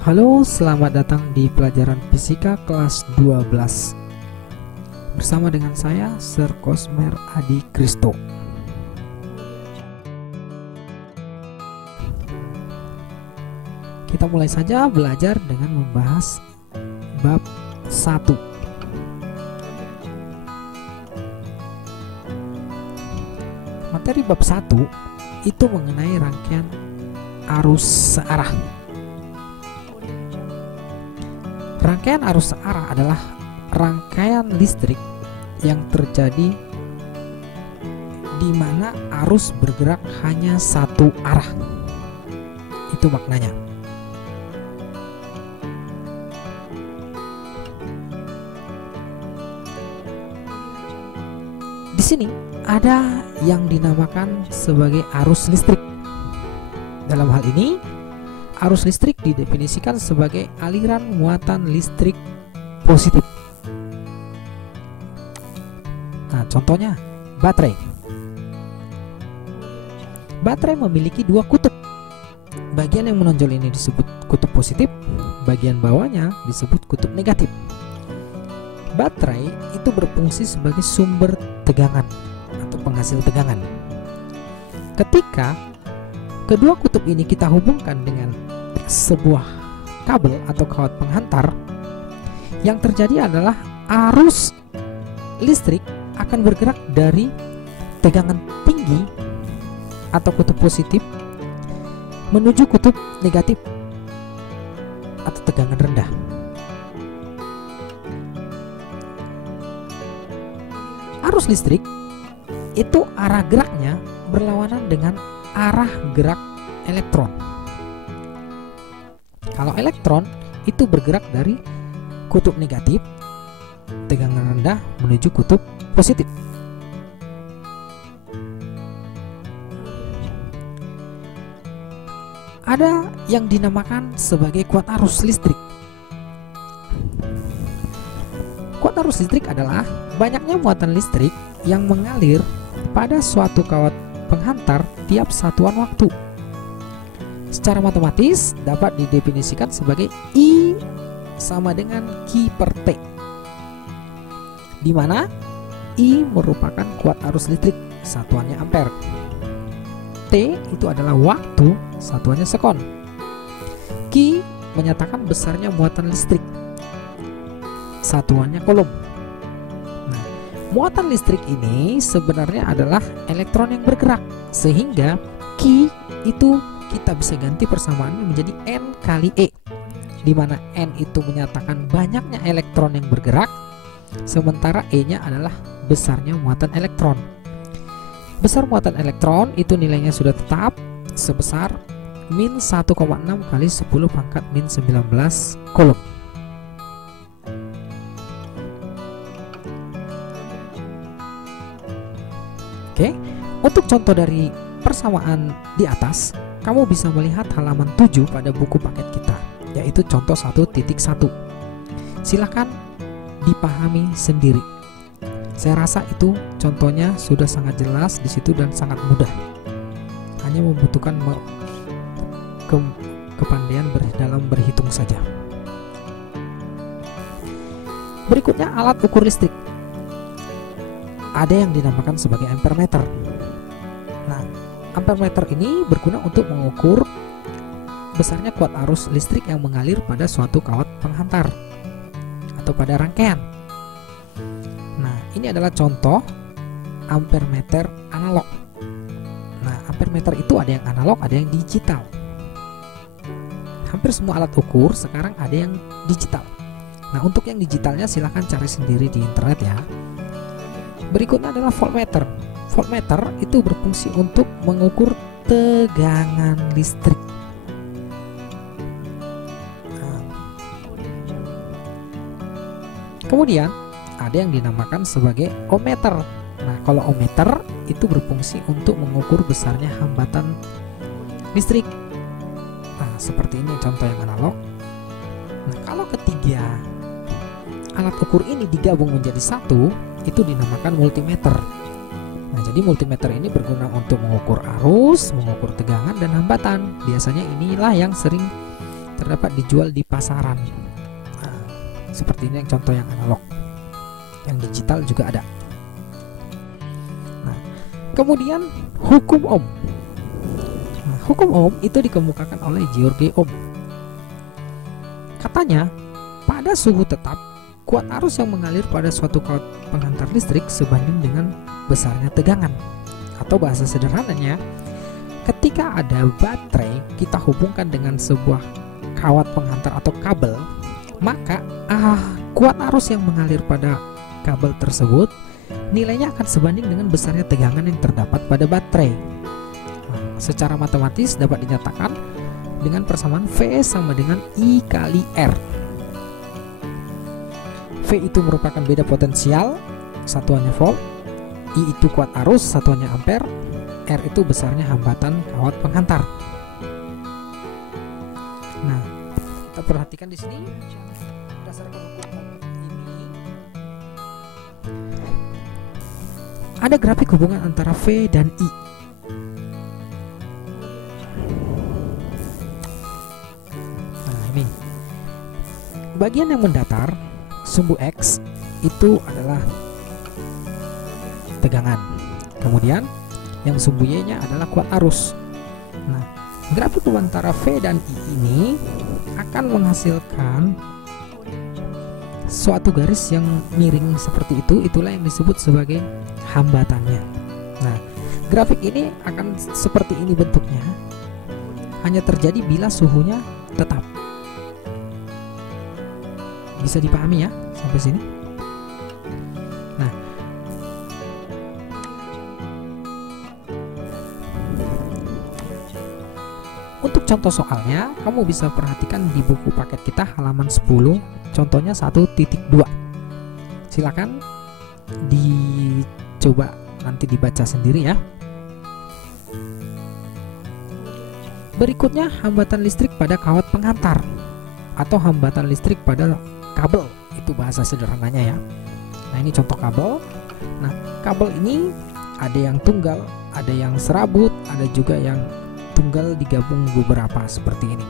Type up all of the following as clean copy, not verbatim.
Halo, selamat datang di pelajaran fisika kelas 12 bersama dengan saya Sir Cosmer Adi Kristo. Kita mulai saja belajar dengan membahas bab 1. Materi bab 1 itu mengenai rangkaian arus searah. Rangkaian arus searah adalah rangkaian listrik yang terjadi di mana arus bergerak hanya satu arah. Itu maknanya. Di sini ada yang dinamakan sebagai arus listrik. Dalam hal ini, arus listrik didefinisikan sebagai aliran muatan listrik positif. Nah, contohnya baterai. Baterai memiliki dua kutub. Bagian yang menonjol ini disebut kutub positif, bagian bawahnya disebut kutub negatif. Baterai itu berfungsi sebagai sumber tegangan atau penghasil tegangan. Ketika kedua kutub ini kita hubungkan dengan sebuah kabel atau kawat penghantar, yang terjadi adalah arus listrik akan bergerak dari tegangan tinggi atau kutub positif menuju kutub negatif atau tegangan rendah. Arus listrik itu arah geraknya berlawanan dengan arah gerak elektron. Kalau elektron itu bergerak dari kutub negatif, tegangan rendah, menuju kutub positif. Ada yang dinamakan sebagai kuat arus listrik. Kuat arus listrik adalah banyaknya muatan listrik yang mengalir pada suatu kawat penghantar tiap satuan waktu. Secara matematis dapat didefinisikan sebagai I sama dengan Q per T, di mana I merupakan kuat arus listrik, satuannya ampere. T itu adalah waktu, satuannya sekon. Q menyatakan besarnya muatan listrik, satuannya kolom. Nah, muatan listrik ini sebenarnya adalah elektron yang bergerak, sehingga Q itu kita bisa ganti persamaannya menjadi N kali E, di mana N itu menyatakan banyaknya elektron yang bergerak, sementara E-nya adalah besarnya muatan elektron. Besar muatan elektron itu nilainya sudah tetap sebesar min 1,6 kali 10 pangkat min 19 kolom. Oke, untuk contoh dari persamaan di atas, kamu bisa melihat halaman 7 pada buku paket kita, yaitu contoh 1.1. Silakan dipahami sendiri. Saya rasa itu contohnya sudah sangat jelas di situ dan sangat mudah. Hanya membutuhkan kepandaian dalam berhitung saja. Berikutnya alat ukur listrik. Ada yang dinamakan sebagai ampermeter. Nah, ampermeter ini berguna untuk mengukur besarnya kuat arus listrik yang mengalir pada suatu kawat penghantar atau pada rangkaian. Nah, ini adalah contoh ampermeter analog. Nah, ampermeter itu ada yang analog, ada yang digital. Hampir semua alat ukur sekarang ada yang digital. Nah, untuk yang digitalnya silahkan cari sendiri di internet ya. Berikutnya adalah voltmeter. Voltmeter itu berfungsi untuk mengukur tegangan listrik. Kemudian ada yang dinamakan sebagai ohmmeter. Nah, kalau ohmmeter itu berfungsi untuk mengukur besarnya hambatan listrik. Nah, seperti ini contoh yang analog. Nah, kalau ketiga alat ukur ini digabung menjadi satu, itu dinamakan multimeter. Nah, jadi multimeter ini berguna untuk mengukur arus, mengukur tegangan dan hambatan. Biasanya inilah yang sering terdapat dijual di pasaran. Nah, seperti ini yang contoh yang analog. Yang digital juga ada. Nah, kemudian hukum Ohm. Nah, hukum Ohm itu dikemukakan oleh George Ohm. Katanya, pada suhu tetap, kuat arus yang mengalir pada suatu kawat penghantar listrik sebanding dengan besarnya tegangan. Atau bahasa sederhananya, ketika ada baterai kita hubungkan dengan sebuah kawat penghantar atau kabel, maka kuat arus yang mengalir pada kabel tersebut nilainya akan sebanding dengan besarnya tegangan yang terdapat pada baterai. Nah, secara matematis dapat dinyatakan dengan persamaan V sama dengan I kali R. V itu merupakan beda potensial, satuannya volt. I itu kuat arus, satuannya ampere. R itu besarnya hambatan kawat penghantar. Nah, kita perhatikan di sini berdasarkan hukum Ohm ini ada grafik hubungan antara V dan I. Nah, ini bagian yang mendatar, sumbu X itu adalah tegangan. Kemudian yang sumbu Y-nya adalah kuat arus. Nah, grafik antara V dan I ini akan menghasilkan suatu garis yang miring seperti itu. Itulah yang disebut sebagai hambatannya. Nah, grafik ini akan seperti ini bentuknya, hanya terjadi bila suhunya tetap. Bisa dipahami ya sampai sini? Nah, untuk contoh soalnya, kamu bisa perhatikan di buku paket kita halaman 10, contohnya 1.2. Silakan dicoba nanti dibaca sendiri ya. Berikutnya hambatan listrik pada kawat penghantar atau hambatan listrik pada kabel, itu bahasa sederhananya ya. Nah, ini contoh kabel. Nah, kabel ini ada yang tunggal, ada yang serabut, ada juga yang tunggal digabung beberapa seperti ini.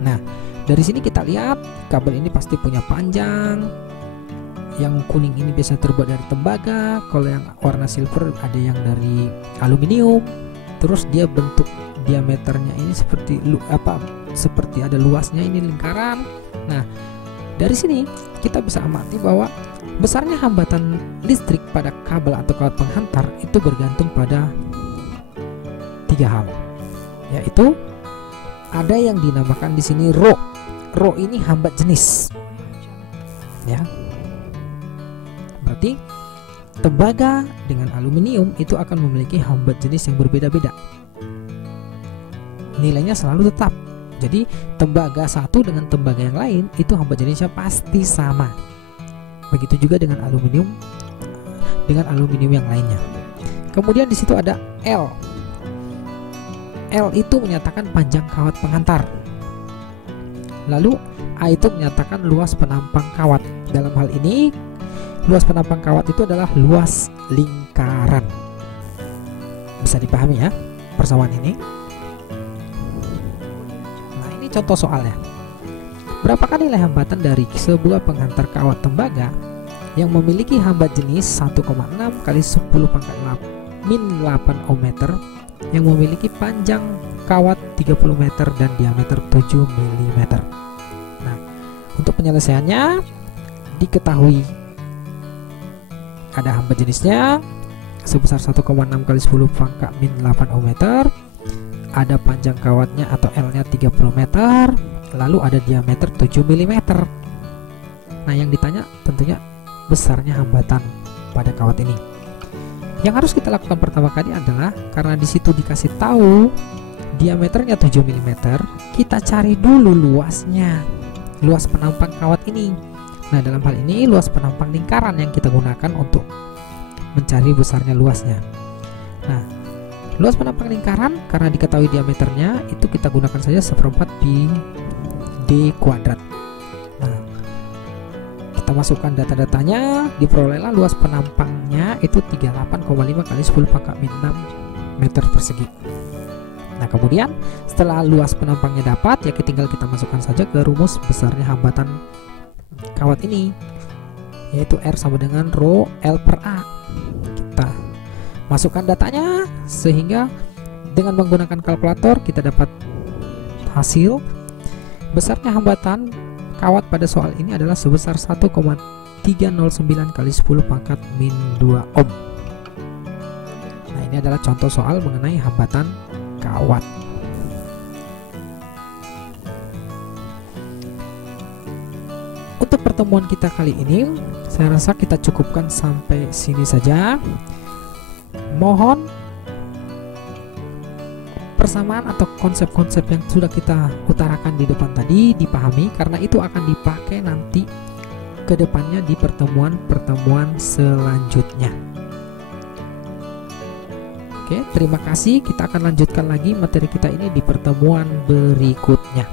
Nah, dari sini kita lihat kabel ini pasti punya panjang. Yang kuning ini biasa terbuat dari tembaga, kalau yang warna silver ada yang dari aluminium. Terus dia bentuk diameternya ini seperti seperti ada luasnya, ini lingkaran. Nah, dari sini kita bisa amati bahwa besarnya hambatan listrik pada kabel atau kawat penghantar itu bergantung pada 3 hal. Yaitu ada yang dinamakan di sini rho. Rho ini hambat jenis. Ya. Berarti tembaga dengan aluminium itu akan memiliki hambat jenis yang berbeda-beda. Nilainya selalu tetap. Jadi tembaga satu dengan tembaga yang lain itu hambat jenisnya pasti sama. Begitu juga dengan aluminium yang lainnya. Kemudian di situ ada L. L itu menyatakan panjang kawat penghantar. Lalu A itu menyatakan luas penampang kawat. Dalam hal ini luas penampang kawat itu adalah luas lingkaran. Bisa dipahami ya persamaan ini. Nah, ini contoh soalnya. Berapakah nilai hambatan dari sebuah penghantar kawat tembaga yang memiliki hambat jenis 1,6 kali 10⁻⁸ Ohm meter, yang memiliki panjang kawat 30 meter dan diameter 7 mm. Nah, untuk penyelesaiannya diketahui ada hambat jenisnya sebesar 1,6 kali 10⁻⁸ Ohm meter, ada panjang kawatnya atau L-nya 30 meter, lalu ada diameter 7 mm. Nah, yang ditanya tentunya besarnya hambatan pada kawat ini. Yang harus kita lakukan pertama kali adalah karena di situ dikasih tahu diameternya 7 mm, kita cari dulu luasnya, luas penampang kawat ini. Nah, dalam hal ini luas penampang lingkaran yang kita gunakan untuk mencari besarnya luasnya. Nah, luas penampang lingkaran karena diketahui diameternya itu kita gunakan saja 1/4 pi d kuadrat. Nah, kita masukkan data-datanya, diperolehlah luas penampangnya itu 38,5 kali 10⁻⁶ meter persegi. Nah, kemudian setelah luas penampangnya dapat, ya tinggal kita masukkan saja ke rumus besarnya hambatan kawat ini, yaitu R sama dengan rho L per A. Kita masukkan datanya, sehingga dengan menggunakan kalkulator kita dapat hasil besarnya hambatan kawat pada soal ini adalah sebesar 1,309 kali 10 pangkat min 2 ohm. Nah, ini adalah contoh soal mengenai hambatan kawat. Untuk pertemuan kita kali ini, saya rasa kita cukupkan sampai sini saja. Mohon persamaan atau konsep-konsep yang sudah kita utarakan di depan tadi dipahami, karena itu akan dipakai nanti ke depannya di pertemuan-pertemuan selanjutnya. Oke, terima kasih. Kita akan lanjutkan lagi materi kita ini di pertemuan berikutnya.